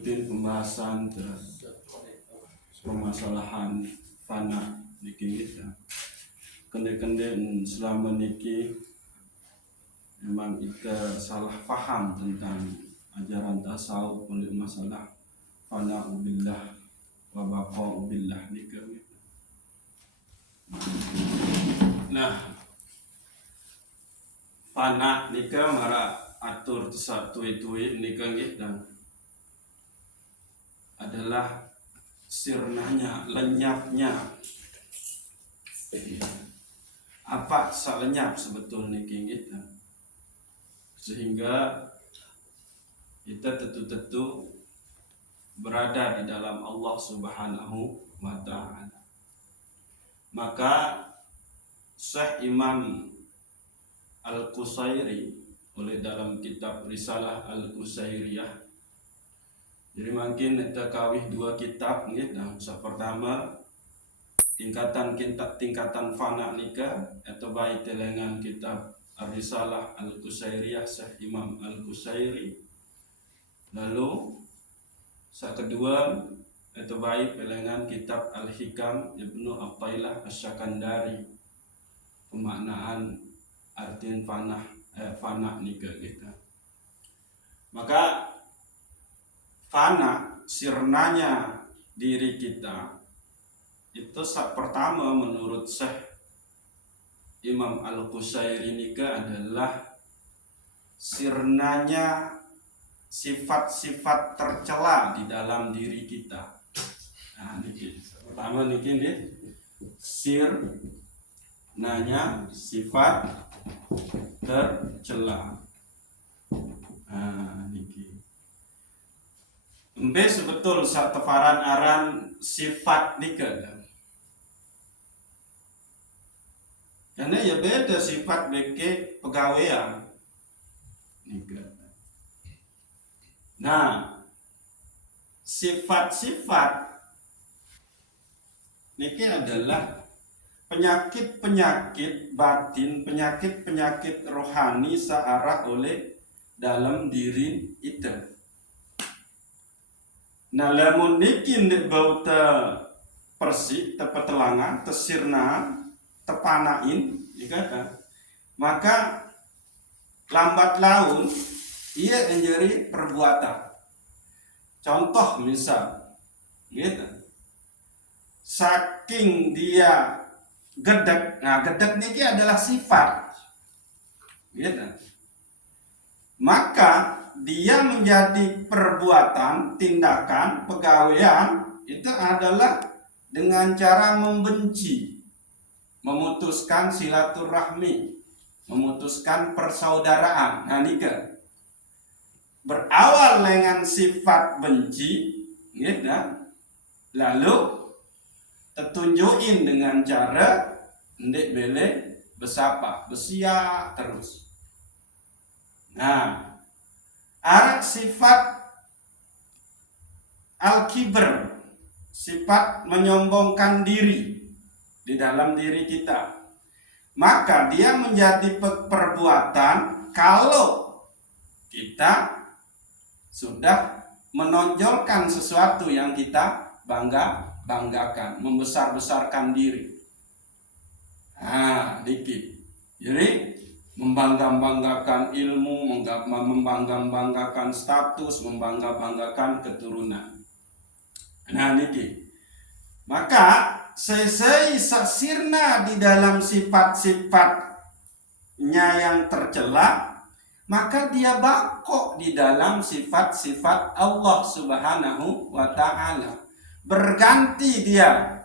rutin pembahasan permasalahan fana niki kita. Kende-kende selama niki memang kita salah faham tentang ajaran tasawuf oleh masalah fana billah wa baqa billah nika. Nah, fana nika mara atur satu itu nika kita adalah sirnanya, lenyapnya. Apa selenyap sebetulnya kita, sehingga kita tentu berada di dalam Allah Subhanahu wa Ta'ala. Maka Syekh Imam Al-Qusairi oleh dalam kitab Risalah Al-Qusairiyah, jadi makin kita kawih dua kitab gitu. Yang pertama tingkatan fana nika atau baik telengan kitab Risalah Al-Qusairiyah Syekh Imam Al-Qusairi. Lalu yang kedua atau baik telengan kitab Al-Hikam Ibnu Athailah Asy-Syakandari, pemaknaan artian fana nika kita. Maka fana sirnanya diri kita itu pertama menurut Syekh Imam Al-Qusairi nika adalah sirnanya sifat-sifat tercela di dalam diri kita. Nah, niki pertama niki nih sirnanya sifat tercela. Nah, niki embe sebetul sak tefaran aran sifat nika. Karena ya beda sifat beke pegawaian nika. Nah, sifat-sifat niki adalah penyakit-penyakit batin, penyakit-penyakit rohani searah oleh dalam diri kita. Nah, lamun niki ndek bauta persik tepetelangan tesirna tepanain dikata, maka lambat laun ia menjadi perbuatan. Contoh misal gitu, saking dia gedek, nah gedek niki adalah sifat gitu, maka dia menjadi perbuatan, tindakan, pegawaian itu adalah dengan cara membenci, memutuskan silaturahmi, memutuskan persaudaraan. Nah, nika berawal dengan sifat benci, gitu, lalu tertunjukin dengan cara ndek bele besapa, besia terus. Nah, ada sifat al-kibr, sifat menyombongkan diri di dalam diri kita. Maka dia menjadi perbuatan kalau kita sudah menonjolkan sesuatu yang kita banggakan, membesar-besarkan diri. Nah, dikit. Jadi membangga-banggakan ilmu, membangga-banggakan status, membangga-banggakan keturunan. Nah, niki. Maka sesuai sirna di dalam sifat-sifatnya yang tercela, maka dia bakok di dalam sifat-sifat Allah Subhanahu wa Ta'ala. Berganti dia.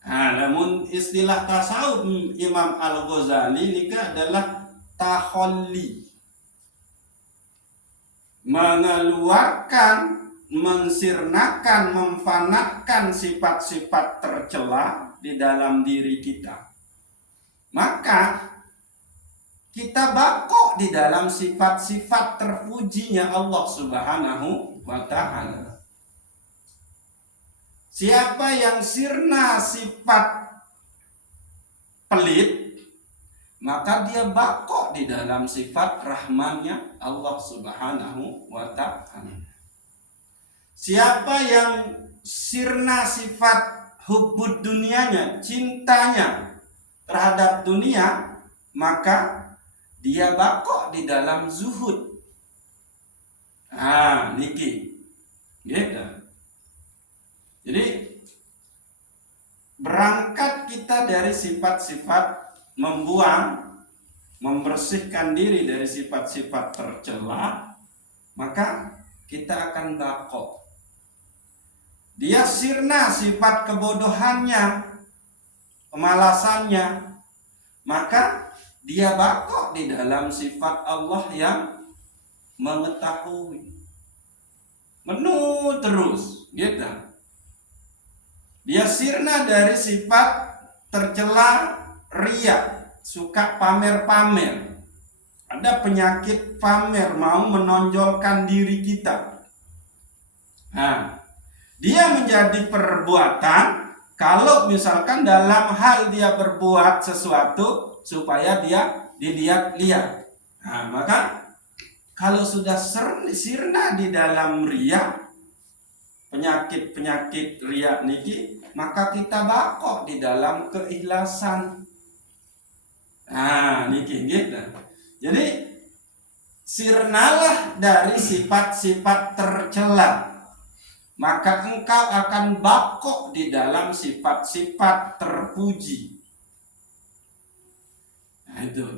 Nah, namun istilah tasawuf Imam Al-Ghazali ini adalah takhalli, mengeluarkan, mensirnakan, memfanakan sifat-sifat tercela di dalam diri kita. Maka kita bakok di dalam sifat-sifat terpujinya Allah Subhanahu wa Ta'ala. Siapa yang sirna sifat pelit, maka dia bakok di dalam sifat rahmannya Allah Subhanahu wa Ta'ala. Siapa yang sirna sifat hubbud dunianya, cintanya terhadap dunia, maka dia bakok di dalam zuhud. Niki. Gitu. Jadi berangkat kita dari sifat-sifat membersihkan diri dari sifat-sifat tercela, maka kita akan bakok. Dia sirna sifat kebodohannya, kemalasannya, maka dia bakok di dalam sifat Allah yang mengetahui. Menu terus, gitu. Dia sirna dari sifat tercela, riya, suka pamer-pamer. Ada penyakit pamer, mau menonjolkan diri kita. Dia menjadi perbuatan kalau misalkan dalam hal dia berbuat sesuatu supaya dia dilihat-lihat. Maka kalau sudah sirna di dalam riya, penyakit riya niki, maka kita bakok di dalam keikhlasan. Niki gitu. Jadi sirnalah dari sifat-sifat tercela, maka engkau akan bakok di dalam sifat-sifat terpuji. Itu.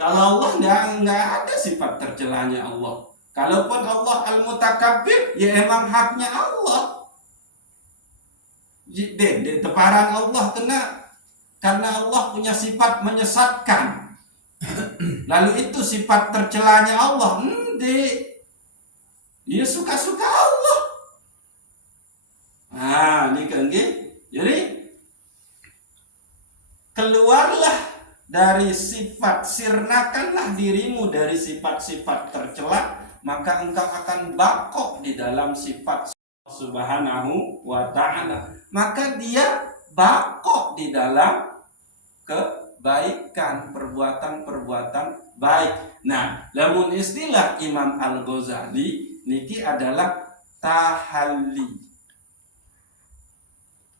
Kalau Allah nggak ada sifat tercelanya Allah. Kalaupun Allah al-mutakabbir, ya emang haknya Allah. Di teparan Allah karena Allah punya sifat menyesatkan. Lalu itu sifat tercelanya Allah. Dia suka-suka Allah. Ini kan gitu. Jadi keluarlah dari sifat, sirnakanlah dirimu dari sifat-sifat tercela, maka engkau akan bakok di dalam sifat Subhanahu wa ta'ala. Maka dia bakok di dalam kebaikan, perbuatan-perbuatan baik. Namun istilah Imam Al-Ghazali niki adalah tahalli.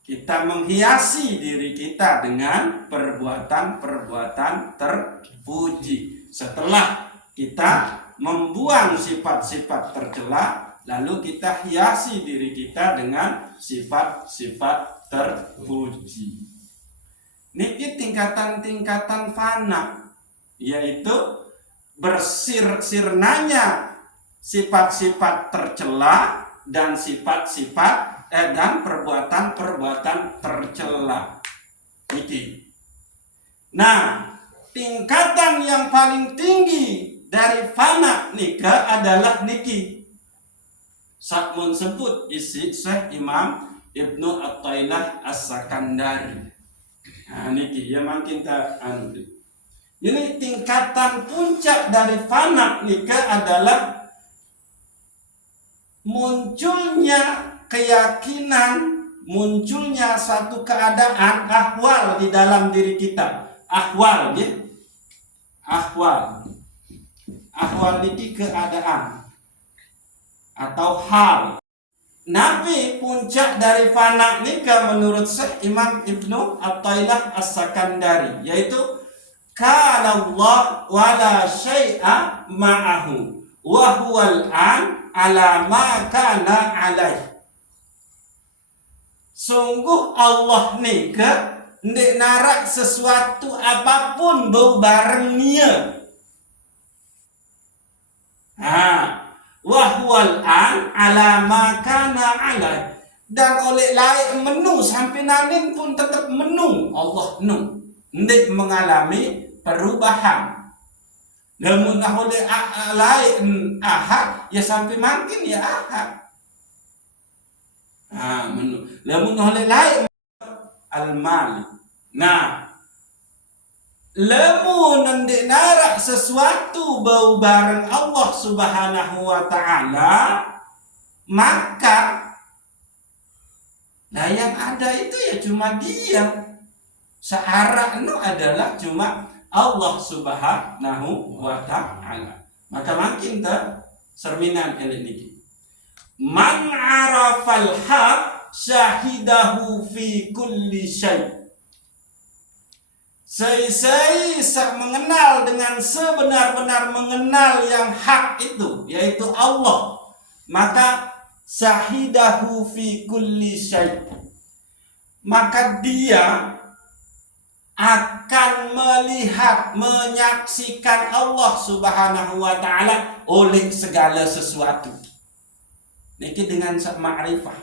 Kita menghiasi diri kita dengan perbuatan-perbuatan terpuji. Setelah kita membuang sifat-sifat tercela, lalu kita hiasi diri kita dengan sifat-sifat terpuji. Niki tingkatan-tingkatan fana, yaitu bersirnanya sifat-sifat tercela dan sifat-sifat dan perbuatan-perbuatan tercela. Niki. Tingkatan yang paling tinggi dari fana nika adalah niki. Sakmun sebut isi Syekh Imam Ibnu Athaillah As-Sakandari. Niki ya makin tak Ini tingkatan puncak dari fana nika adalah munculnya keyakinan, munculnya satu keadaan, ahwal di dalam diri kita. Ahwal ini keadaan atau hal. Nabi puncak dari fana nika menurut Syekh Imam Ibnu Athaillah As-Sakandari, yaitu kana Allah wala syai'a ma'ahu wa huwal an ala ma kana alaih. Sungguh Allah nika ndek narak sesuatu apapun bau barengnya. Wahwal an ala ma kana alaih. Dan oleh laik menu sampai nanin pun tetap menu. Allah ndek mengalami perubahan. Namun oleh laik ahad ya sampai makin ya ahad. Lamun oleh lain al-malik. Lamun ndik narak sesuatu bau bareng Allah Subhanahu wa ta'ala, maka yang ada itu ya cuma dia. Searah adalah cuma Allah Subhanahu wa ta'ala. Maka makin serminan ini. Man arafal haq syahidahu fi kulli syai. Sei-sei mengenal dengan sebenar-benar mengenal yang hak itu, yaitu Allah, maka syahidahu fi kulli syai, maka dia akan melihat, menyaksikan Allah Subhanahu wa ta'ala oleh segala sesuatu. Niki dengan ma'rifah.